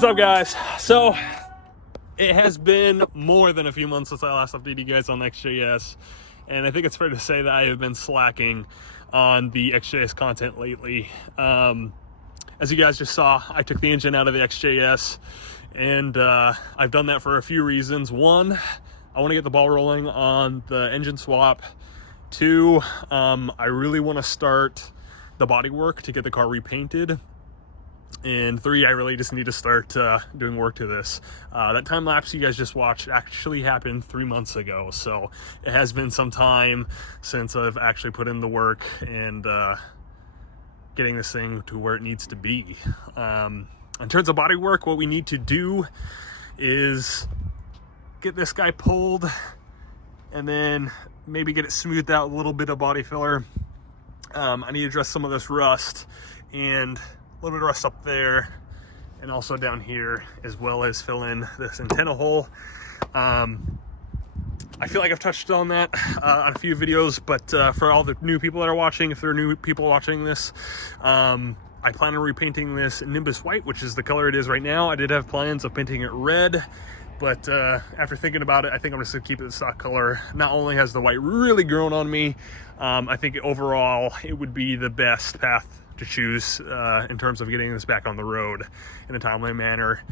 What's up, guys? So it has been more than a few months since I last updated you guys on XJS, and I think it's fair to say that I have been slacking on the XJS content lately. As you guys just saw, I took the engine out of the XJS, and I've done that for a few reasons. One, I want to get the ball rolling on the engine swap. Two, I really want to start the body work to get the car repainted. And three, I really just need to start doing work to this. That time lapse you guys just watched actually happened 3 months ago, so it has been some time since I've actually put in the work and getting this thing to where it needs to be. In terms of body work, what we need to do is get this guy pulled and then maybe get it smoothed out, a little bit of body filler. I need to address some of this rust and a little bit of rust up there and also down here, as well as fill in this antenna hole. I feel like I've touched on that on a few videos, but for all the new people that are watching, if there are new people watching this, I plan on repainting this Nimbus white, which is the color it is right now. I did have plans of painting it red, but after thinking about it, I think I'm just gonna keep it the stock color. Not only has the white really grown on me, I think overall it would be the best path to choose in terms of getting this back on the road in a timely manner.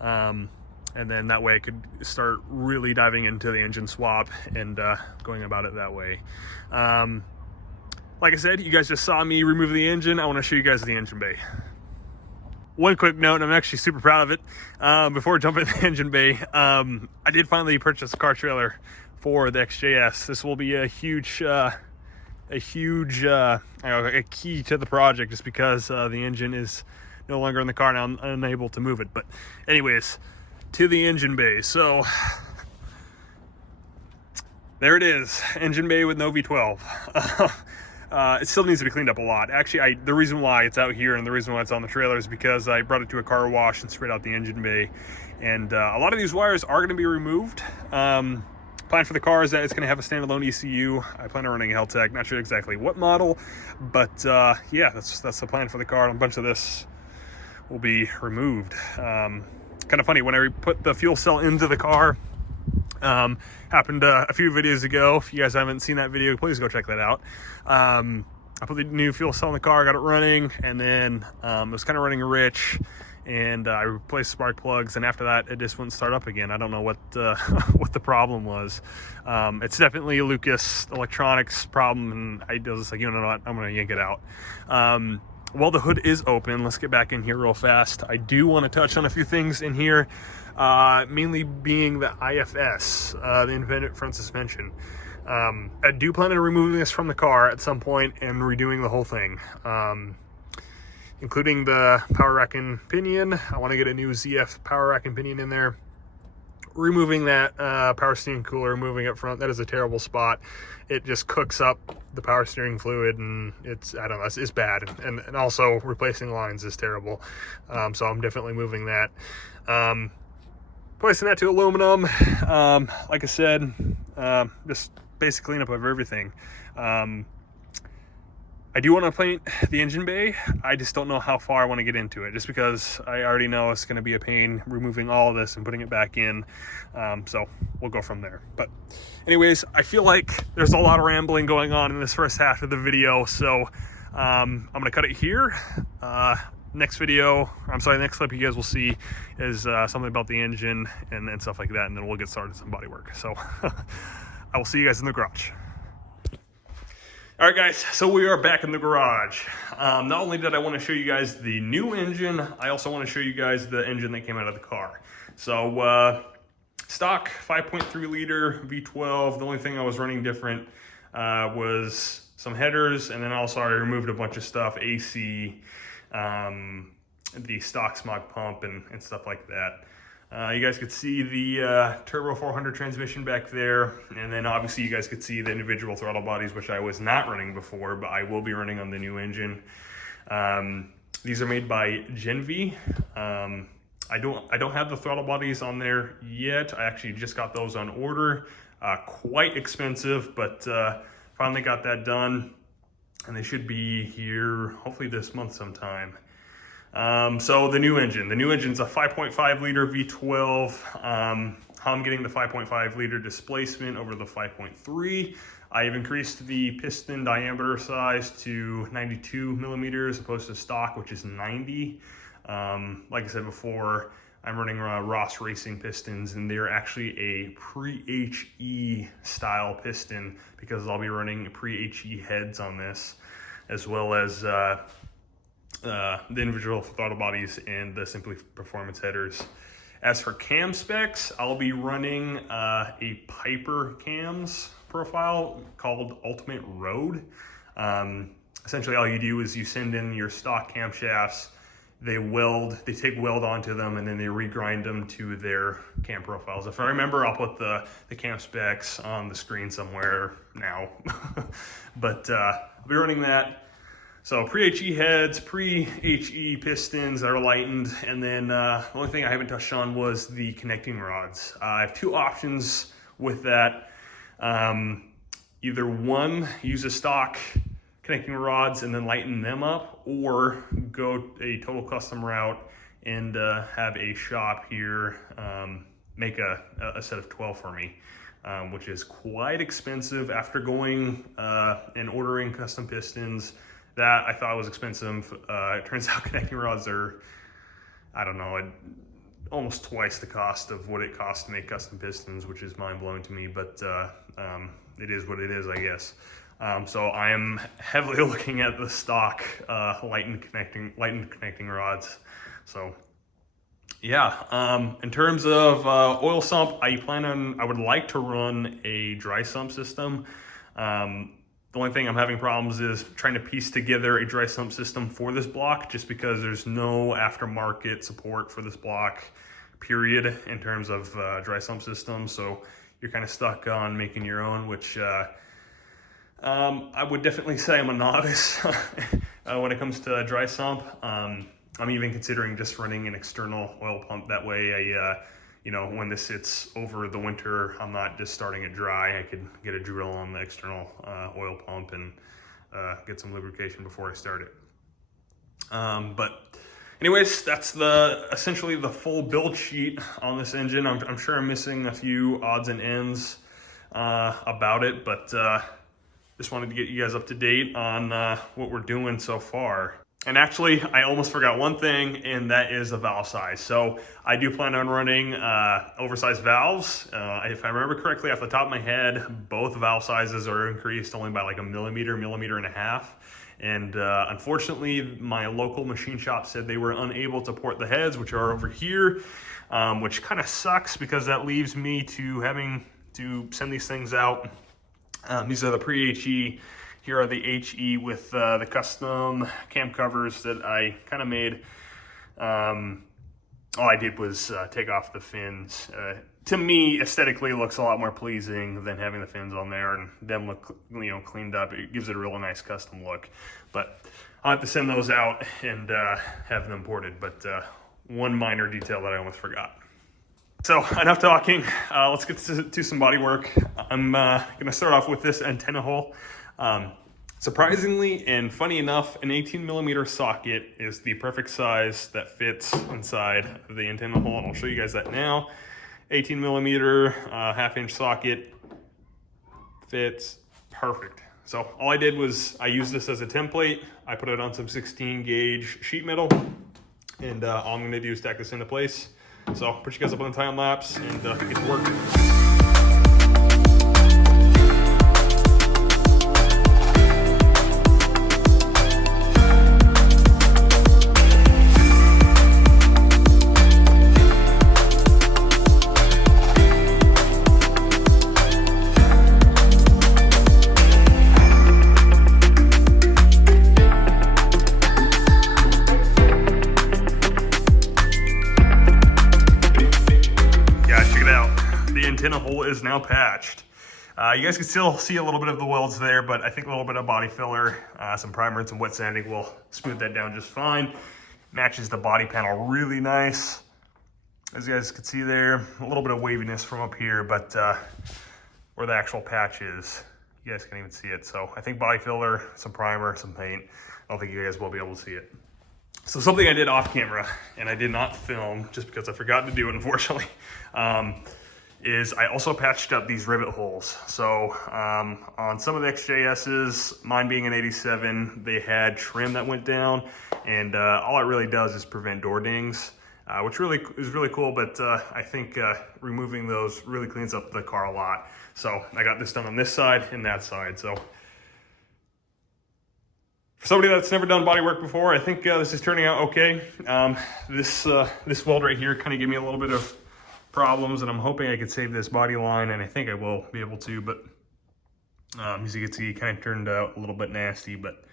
And then that way I could start really diving into the engine swap and going about it that way. Like I said, you guys just saw me remove the engine. I want to show you guys the engine bay. One quick note, and I'm actually super proud of it. Before jumping in the engine bay, I did finally purchase a car trailer for the XJS. This will be a huge a key to the project, just because the engine is no longer in the car now. I'm unable to move it. But anyways, to the engine bay. So there it is, engine bay with no V12. It still needs to be cleaned up a lot. Actually, the reason why it's out here and the reason why it's on the trailer is because I brought it to a car wash and sprayed out the engine bay, and a lot of these wires are going to be removed. Plan for the car is that it's going to have a standalone ECU. I plan on running a Heltec, not sure exactly what model, but yeah, that's the plan for the car. A bunch of this will be removed. Kind of funny, when I put the fuel cell into the car, happened a few videos ago. If you guys haven't seen that video, please go check that out. I put the new fuel cell in the car, got it running, and then it was kind of running rich, and I replaced spark plugs, and after that it just wouldn't start up again. I don't know what what the problem was. It's definitely a Lucas Electronics problem, and I was like, you know what, I'm gonna yank it out. While the hood is open, let's get back in here real fast. I do want to touch on a few things in here, mainly being the IFS, the independent front suspension. I do plan on removing this from the car at some point and redoing the whole thing, including the power rack and pinion. I want to get a new ZF power rack and pinion in there. Removing that power steering cooler, moving up front, that is a terrible spot. It just cooks up the power steering fluid, and it's, I don't know, it's bad. And also replacing lines is terrible. So I'm definitely moving that. Placing that to aluminum. Like I said, just basic cleanup of everything. I do want to paint the engine bay. I just don't know how far I want to get into it, just because I already know it's going to be a pain removing all of this and putting it back in. So we'll go from there. But anyways, I feel like there's a lot of rambling going on in this first half of the video, so I'm going to cut it here. Next video, next clip you guys will see is something about the engine and stuff like that, and then we'll get started with some body work. So I will see you guys in the garage. All right, guys, so we are back in the garage. Not only did I want to show you guys the new engine, I also want to show you guys the engine that came out of the car. So stock 5.3 liter V12. The only thing I was running different was some headers, and then also I removed a bunch of stuff, AC, the stock smog pump and stuff like that. You guys could see the Turbo 400 transmission back there, and then obviously you guys could see the individual throttle bodies, which I was not running before, but I will be running on the new engine. These are made by Genv. I don't have the throttle bodies on there yet. I actually just got those on order. Quite expensive, but finally got that done, and they should be here hopefully this month sometime. So the new engine's a 5.5 liter V12. How I'm getting the 5.5 liter displacement over the 5.3. I have increased the piston diameter size to 92 millimeters opposed to stock, which is 90. Like I said before, I'm running Ross Racing pistons, and they're actually a pre-HE style piston because I'll be running pre-HE heads on this, as well as the individual throttle bodies and the Simply Performance headers. As for cam specs, I'll be running a Piper cams profile called Ultimate Road. Essentially all you do is you send in your stock camshafts, they take weld onto them, and then they regrind them to their cam profiles. If I remember, I'll put the cam specs on the screen somewhere now. But I'll be running that. So pre-HE heads, pre-HE pistons that are lightened, and then the only thing I haven't touched on was the connecting rods. I have two options with that. Either one, use a stock connecting rods and then lighten them up, or go a total custom route and have a shop here make a set of 12 for me, which is quite expensive. After going and ordering custom pistons, that I thought was expensive. It turns out connecting rods are, I don't know, almost twice the cost of what it costs to make custom pistons, which is mind-blowing to me, but it is what it is, I guess. So I am heavily looking at the stock lightened connecting rods. So yeah, in terms of oil sump, I would like to run a dry sump system. The only thing I'm having problems is trying to piece together a dry sump system for this block, just because there's no aftermarket support for this block, period, in terms of dry sump systems. So you're kind of stuck on making your own, which I would definitely say I'm a novice when it comes to dry sump. I'm even considering just running an external oil pump. That way you know, when this sits over the winter, I'm not just starting it dry. I could get a drill on the external oil pump and get some lubrication before I start it. But anyways, that's essentially the full build sheet on this engine. I'm sure I'm missing a few odds and ends about it, but just wanted to get you guys up to date on what we're doing so far. And actually, I almost forgot one thing, and that is the valve size. So I do plan on running oversized valves. If I remember correctly off the top of my head, both valve sizes are increased only by like a millimeter and a half. And unfortunately, my local machine shop said they were unable to port the heads, which are over here, which kind of sucks because that leaves me to having to send these things out. These are the pre-HE. Here are the HE with the custom cam covers that I kind of made. All I did was take off the fins. To me, aesthetically, it looks a lot more pleasing than having the fins on there and them look, you know, cleaned up. It gives it a really nice custom look. But I'll have to send those out and have them ported. But one minor detail that I almost forgot. So enough talking. Let's get to some body work. I'm gonna start off with this antenna hole. Surprisingly and funny enough, an 18 millimeter socket is the perfect size that fits inside of the antenna hole, and I'll show you guys that now. 18 millimeter half-inch socket fits perfect. So all I did was I used this as a template. I put it on some 16 gauge sheet metal, and all I'm gonna do is stack this into place. So I'll put you guys up on the time lapse and get to work. Antenna hole is now patched. You guys can still see a little bit of the welds there, but I think a little bit of body filler, some primer and some wet sanding will smooth that down just fine. Matches the body panel really nice. As you guys can see there, a little bit of waviness from up here, but where the actual patch is, you guys can't even see it. So I think body filler, some primer, some paint. I don't think you guys will be able to see it. So something I did off camera, and I did not film just because I forgot to do it, unfortunately, is I also patched up these rivet holes. So on some of the XJS's, mine being an 87, they had trim that went down, and all it really does is prevent door dings, which really is really cool, but I think removing those really cleans up the car a lot. So I got this done on this side and that side. So for somebody that's never done body work before, I think this is turning out okay. This weld right here kind of gave me a little bit of problems, and I'm hoping I could save this body line, and I think I will be able to, but as you can see, it kind of turned out a little bit nasty, but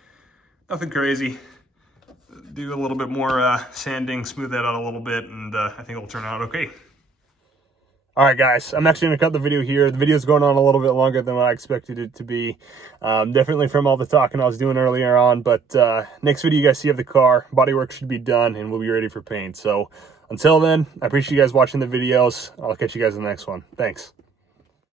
nothing crazy. Do a little bit more sanding, smooth that out a little bit, and I think it'll turn out okay. All right, guys, I'm actually going to cut the video here. The video's going on a little bit longer than what I expected it to be. Definitely from all the talking I was doing earlier on, but next video you guys see of the car, bodywork should be done, and we'll be ready for paint. So until then, I appreciate you guys watching the videos. I'll catch you guys in the next one. Thanks.